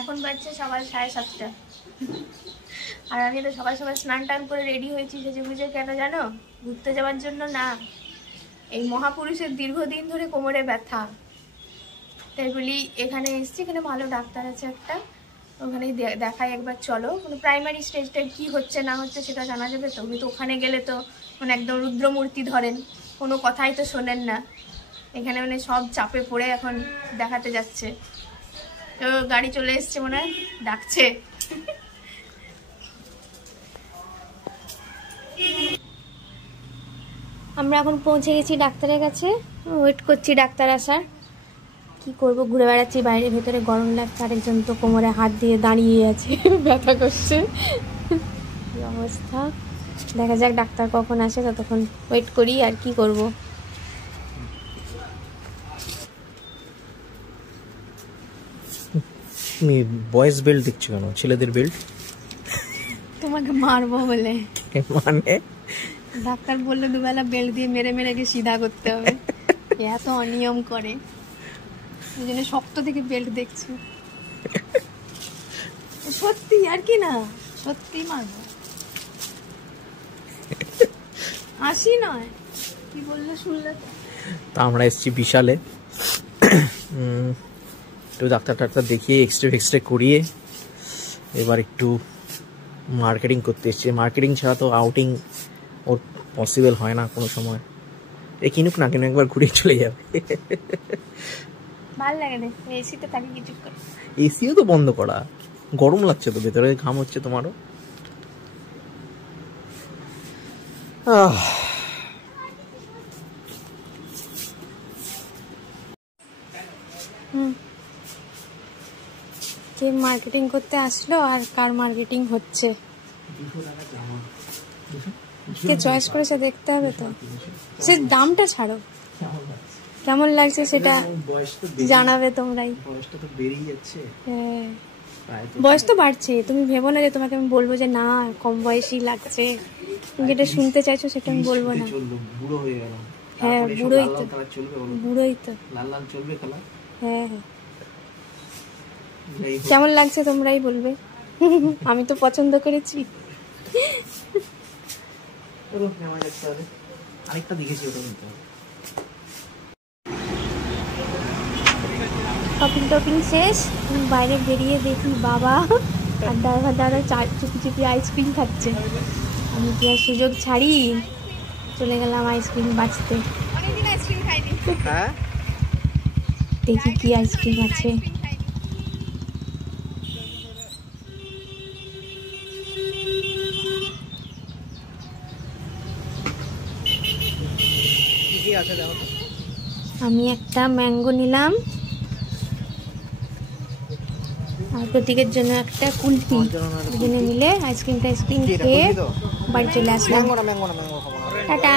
এখন বাজছে সকাল 7:30 আর আমি তো সকাল সকাল স্নান টান করে রেডি হয়েছি সেজে বুঝে। কেন জানো? ঘুরতে যাওয়ার জন্য না, এই মহাপুরুষের দীর্ঘদিন ধরে কোমরে ব্যথা, তাই বলি এখানে এসছি। এখানে ভালো ডাক্তার আছে একটা, ওখানে দেখাই একবার চলো। মানে প্রাইমারি স্টেজটা কি হচ্ছে না হচ্ছে সেটা জানা যাবে তো। কিন্তু ওখানে গেলে তো মানে একদম রুদ্রমূর্তি ধরেন, কোনো কথাই তো শোনেন না। এখানে মানে সব চাপে পড়ে এখন দেখাতে যাচ্ছে। তো গাড়ি চলে এসছে মনে হয়, ডাকছে। আমরা এখন পৌঁছে গেছি ডাক্তারের কাছে, ওয়েট করছি ডাক্তার আসার। কি করব, ঘুরে বেড়াচ্ছি বাইরে, ভেতরে গরম লাগছে। আরেকজন তো কোমরে হাত দিয়ে দাঁড়িয়ে আছে, ব্যথা করছে। কি অবস্থা, দেখা যাক ডাক্তার কখন আসে, ততক্ষণ ওয়েট করি। আর কি করব। তুমি বয়েজ বেল্ট দেখছো কেন? ছেলেদের বেল্ট। তোমাকে মারবো বলে। মানে ডাক্তার বললো দুবেলা বেল্ট দিয়ে মেরে মেরে কে সিধা করতে হবে, এত অনিয়ম করে, এই জন্য শক্ত থেকে বেল্ট দেখছি। সত্যি আর কি না, সত্যি মারবো, হাসি নয়। কি বললে শুনলে তো? আমরা এসেছি বিশালে, একটু ডাক্তার টাক্তার দেখিয়ে এক্সরে করিয়ে এবার একটু মার্কেটিং করতে এসছি। মার্কেটিং ছাড়া তো আউটিং ওর পসিবল হয় না কোনো সময়। কিনুক না কিনুক, একবার ঘুরে চলে যাবে। ভালো লাগে না এসিতে থাকি কিছু করে। এসিও তো বন্ধ করা, গরম লাগছে তো, ভেতরে ঘাম হচ্ছে তোমারও। কে মার্কেটিং করতে আসলো আর কার মার্কেটিং হচ্ছে, কে চয়েস করেছে দেখতে হবে তো। সে দামটা ছাড়ো, কেমন লাগছে সেটা জানাবে তোমরাই। হ্যাঁ, বয়স তো বাড়ছে, তুমি ভেবো না যে তোমাকে আমি বলবো যে না কম বয়সী লাগছে। তুমি যেটা শুনতে চাইছো সেটা আমি বলবো না। হ্যাঁ বুড়োই তো, বুড়োই তো। হ্যাঁ হ্যাঁ, কেমন লাগছে তোমরাই বলবে। আমি তো পছন্দ করেছি। আরেকটা দেখেছি, ওটা নিতে হবে। শপিং টপিং শেষ, বাইরে বেরিয়ে দেখি বাবা আর ড্রাইভার দাদা চুপি চুপি আইসক্রিম খাচ্ছে। আমি কি আর সুযোগ ছাড়ি, চলে গেলাম আইসক্রিম বাঁচতে। দেখি কি আইসক্রিম আছে। আমি একটা ম্যাঙ্গো নিলাম আর প্রতীকের জন্য একটা কুলফি। দুজনে মিলে আইসক্রিম খেয়ে বাড়ি চলে আসলাম। টাটা।